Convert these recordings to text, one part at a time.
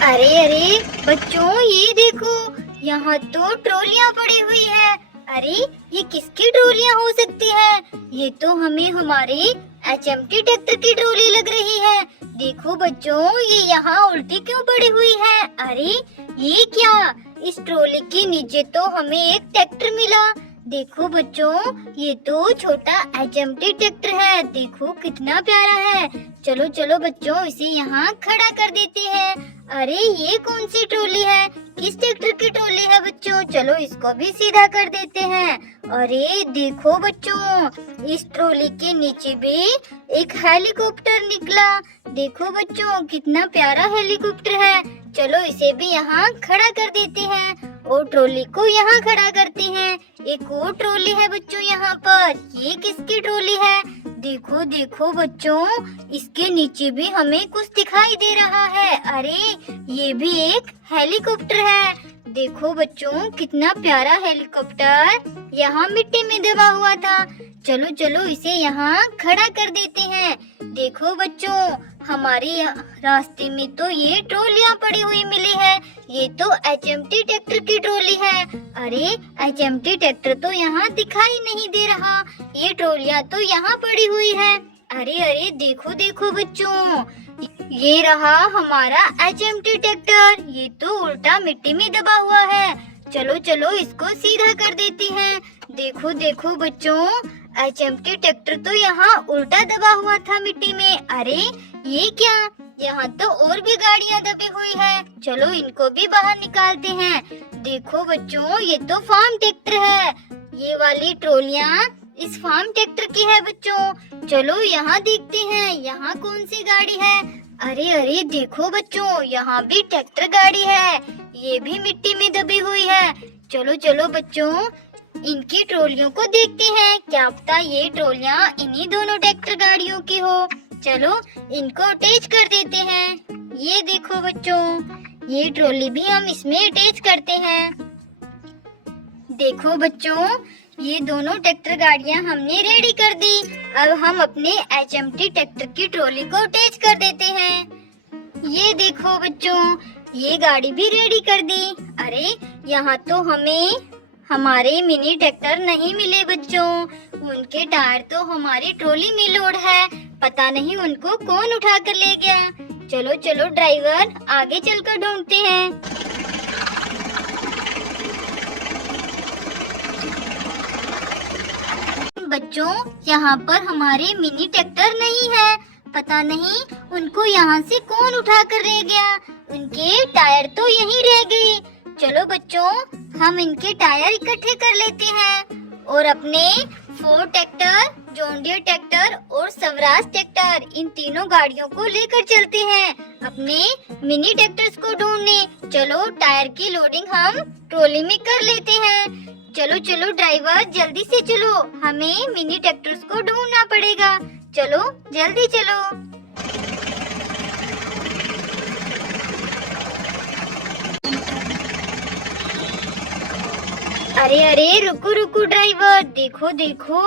अरे अरे बच्चों, ये देखो, यहाँ तो ट्रॉलियाँ पड़ी हुई है। अरे ये किसकी ट्रॉलियाँ हो सकती है? ये तो हमें हमारे एचएमटी ट्रैक्टर की ट्रॉली लग रही है। देखो बच्चों, ये यहाँ उल्टी क्यों पड़ी हुई है? अरे ये क्या? इस ट्रॉली के नीचे तो हमें एक ट्रैक्टर मिला। देखो बच्चों, ये तो छोटा एचएमटी ट्रैक्टर है। देखो कितना प्यारा है। चलो चलो बच्चों, इसे यहाँ खड़ा कर देते हैं। अरे ये कौन सी ट्रॉली है? किस ट्रैक्टर की ट्रॉली है बच्चों? चलो इसको भी सीधा कर देते हैं। अरे देखो बच्चों, इस ट्रॉली के नीचे भी एक हेलीकॉप्टर निकला। देखो बच्चों, कितना प्यारा हेलीकॉप्टर है। चलो इसे भी यहाँ खड़ा कर देते हैं और ट्रॉली को यहाँ खड़ा करते हैं। एक और ट्रॉली है बच्चों यहाँ पर। ये किसकी ट्रॉली है? देखो देखो बच्चों, इसके नीचे भी हमें कुछ दिखाई दे रहा है। अरे ये भी एक हेलीकॉप्टर है। देखो बच्चों, कितना प्यारा हेलीकॉप्टर यहाँ मिट्टी में दबा हुआ था। चलो चलो इसे यहाँ खड़ा कर देते हैं। देखो बच्चों, हमारे रास्ते में तो ये ट्रॉलियाँ पड़ी हुई मिली है। ये तो एचएमटी ट्रैक्टर की ट्रॉली है। अरे एचएमटी ट्रैक्टर तो यहाँ दिखाई नहीं दे रहा। ये ट्रॉलियाँ तो यहाँ पड़ी हुई है। अरे अरे देखो देखो बच्चों, ये रहा हमारा एचएमटी ट्रैक्टर। ये तो उल्टा मिट्टी में दबा हुआ है। चलो चलो इसको सीधा कर देते हैं। देखो देखो बच्चों, एचएमटी ट्रैक्टर तो यहाँ उल्टा दबा हुआ था मिट्टी में। अरे ये क्या? यहाँ तो और भी गाड़ियाँ दबी हुई है। चलो इनको भी बाहर निकालते हैं। देखो बच्चों, ये तो फार्म ट्रैक्टर है। ये वाली ट्रॉलियाँ इस फार्म ट्रैक्टर की है बच्चों। चलो यहाँ देखते हैं, यहाँ कौन सी गाड़ी है। अरे अरे देखो बच्चों, यहाँ भी ट्रैक्टर गाड़ी है। ये भी मिट्टी में दबी हुई है। चलो चलो बच्चों, इनकी ट्रॉलियों को देखते हैं। क्या पता ये ट्रॉलियाँ इन्हीं दोनों ट्रैक्टर गाड़ियों की हो। चलो इनको अटैच कर देते हैं। ये देखो बच्चों, ये ट्रॉली भी हम इसमें अटैच करते हैं। देखो बच्चों, ये दोनों ट्रैक्टर गाड़ियां हमने रेडी कर दी। अब हम अपने एचएमटी ट्रैक्टर की ट्रॉली को अटैच कर देते हैं। ये देखो बच्चों, ये गाड़ी भी रेडी कर दी। अरे यहाँ तो हमें हमारे मिनी ट्रैक्टर नहीं मिले बच्चों। उनके टायर तो हमारी ट्रॉली में लोड है। पता नहीं उनको कौन उठा कर ले गया। चलो चलो ड्राइवर, आगे चलकर ढूंढते हैं। बच्चों, यहाँ पर हमारे मिनी ट्रैक्टर नहीं है। पता नहीं उनको यहाँ से कौन उठा कर ले गया। उनके टायर तो यहीं रह गए। चलो बच्चों, हम इनके टायर इकट्ठे कर लेते हैं और अपने Ford tractor, John Deere tractor और स्वराज ट्रैक्टर, इन तीनों गाड़ियों को लेकर चलते हैं अपने मिनी ट्रैक्टर्स को ढूंढने। चलो टायर की लोडिंग हम ट्रॉली में कर लेते हैं। चलो चलो ड्राइवर, जल्दी से चलो, हमें मिनी ट्रैक्टर्स को ढूंढना पड़ेगा। चलो जल्दी चलो। अरे अरे रुको रुको ड्राइवर, देखो देखो,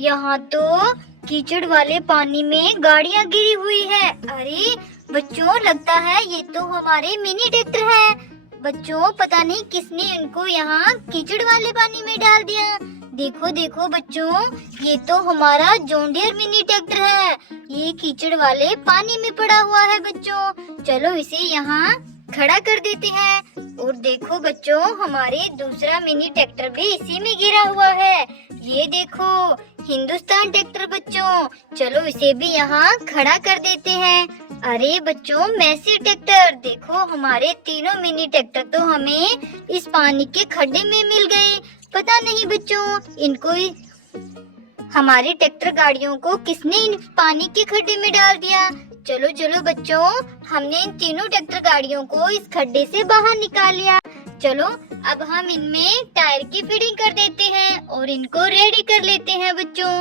यहाँ तो कीचड़ वाले पानी में गाड़ियाँ गिरी हुई है। अरे बच्चों, लगता है ये तो हमारे मिनी ट्रैक्टर है। बच्चों, पता नहीं किसने इनको यहाँ कीचड़ वाले पानी में डाल दिया। देखो देखो बच्चों, ये तो हमारा जॉन डियर मिनी ट्रैक्टर है। ये कीचड़ वाले पानी में पड़ा हुआ है बच्चों। चलो इसे यहाँ खड़ा कर देते हैं। और देखो बच्चों, हमारे दूसरा मिनी ट्रैक्टर भी इसी में गिरा हुआ है। ये देखो हिंदुस्तान ट्रैक्टर बच्चों। चलो इसे भी यहाँ खड़ा कर देते हैं। अरे बच्चों, मैसी ट्रैक्टर, देखो हमारे तीनों मिनी ट्रैक्टर तो हमें इस पानी के खड्डे में मिल गए। पता नहीं बच्चों, इनको हमारे ट्रैक्टर गाड़ियों को किसने इन पानी के खड्डे में डाल दिया। चलो चलो बच्चों, हमने इन तीनों ट्रैक्टर गाड़ियों को इस खड्डे से बाहर निकाल लिया। चलो अब हम इनमें टायर की फिटिंग कर देते हैं और इनको रेडी कर लेते हैं बच्चों।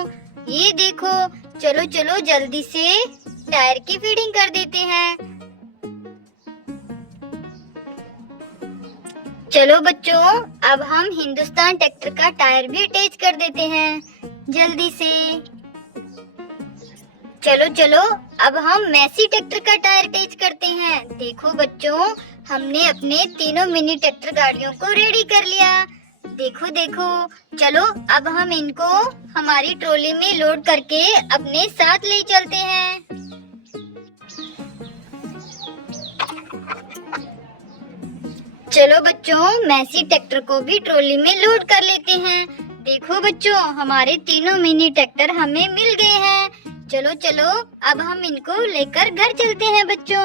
ये देखो, चलो चलो जल्दी से टायर की फिटिंग कर देते हैं। चलो बच्चों, अब हम हिंदुस्तान ट्रैक्टर का टायर भी अटैच कर देते हैं जल्दी से। चलो चलो अब हम मैसी ट्रैक्टर का टायर अटैच करते हैं। देखो बच्चों, हमने अपने तीनों मिनी ट्रैक्टर गाड़ियों को रेडी कर लिया। देखो देखो, चलो अब हम इनको हमारी ट्रॉली में लोड करके अपने साथ ले चलते हैं। चलो बच्चों, मैसी ट्रैक्टर को भी ट्रॉली में लोड कर लेते हैं। देखो बच्चों, हमारे तीनों मिनी ट्रैक्टर हमें मिल गए हैं। चलो चलो, अब हम इनको लेकर घर चलते हैं बच्चों।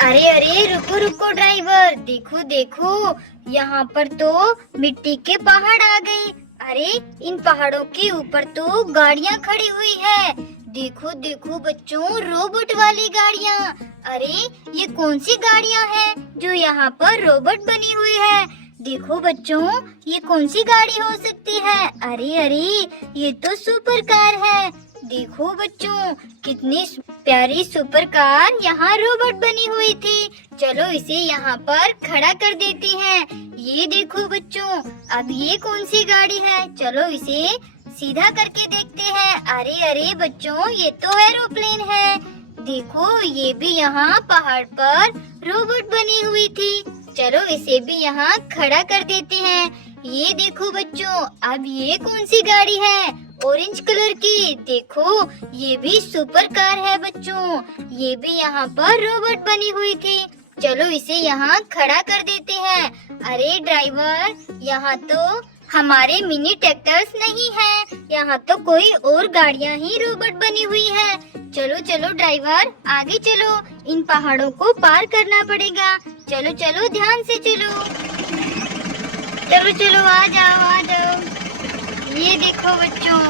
अरे अरे, रुको रुको ड्राइवर, देखो देखो, यहाँ पर तो मिट्टी के पहाड़ आ गए। अरे, इन पहाड़ों के ऊपर तो गाड़ियाँ खड़ी हुई है। देखो देखो बच्चों, रोबोट वाली गाड़ियाँ। अरे, ये कौन सी गाड़ियाँ हैं जो यहाँ पर रोबोट बनी हुई है? देखो बच्चों, ये कौन सी गाड़ी हो सकती है? अरे अरे, ये तो सुपर कार है। देखो बच्चों, कितनी प्यारी सुपर कार यहाँ रोबोट बनी हुई थी। चलो इसे यहाँ पर खड़ा कर देती हैं। ये देखो बच्चों, अब ये कौन सी गाड़ी है? चलो इसे सीधा करके देखते हैं। अरे अरे बच्चों, ये तो एरोप्लेन है। देखो, ये भी यहाँ पहाड़ पर रोबोट बनी हुई थी। चलो इसे भी यहाँ खड़ा कर देते हैं। ये देखो बच्चों, अब ये कौन सी गाड़ी है? ऑरेंज कलर की। देखो, ये भी सुपर कार है बच्चों। ये भी यहाँ पर रोबोट बनी हुई थी। चलो इसे यहाँ खड़ा कर देते हैं। अरे ड्राइवर, यहाँ तो हमारे मिनी ट्रैक्टर्स नहीं है, यहाँ तो कोई और गाड़ियाँ ही रोबोट बनी हुई है। चलो चलो ड्राइवर, आगे चलो, इन पहाड़ों को पार करना पड़ेगा। चलो चलो, ध्यान से चलो। चलो चलो, आ जाओ आ जाओ। ये देखो बच्चों,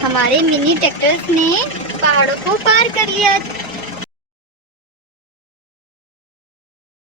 हमारे मिनी ट्रैक्टर्स ने पहाड़ों को पार कर लिया।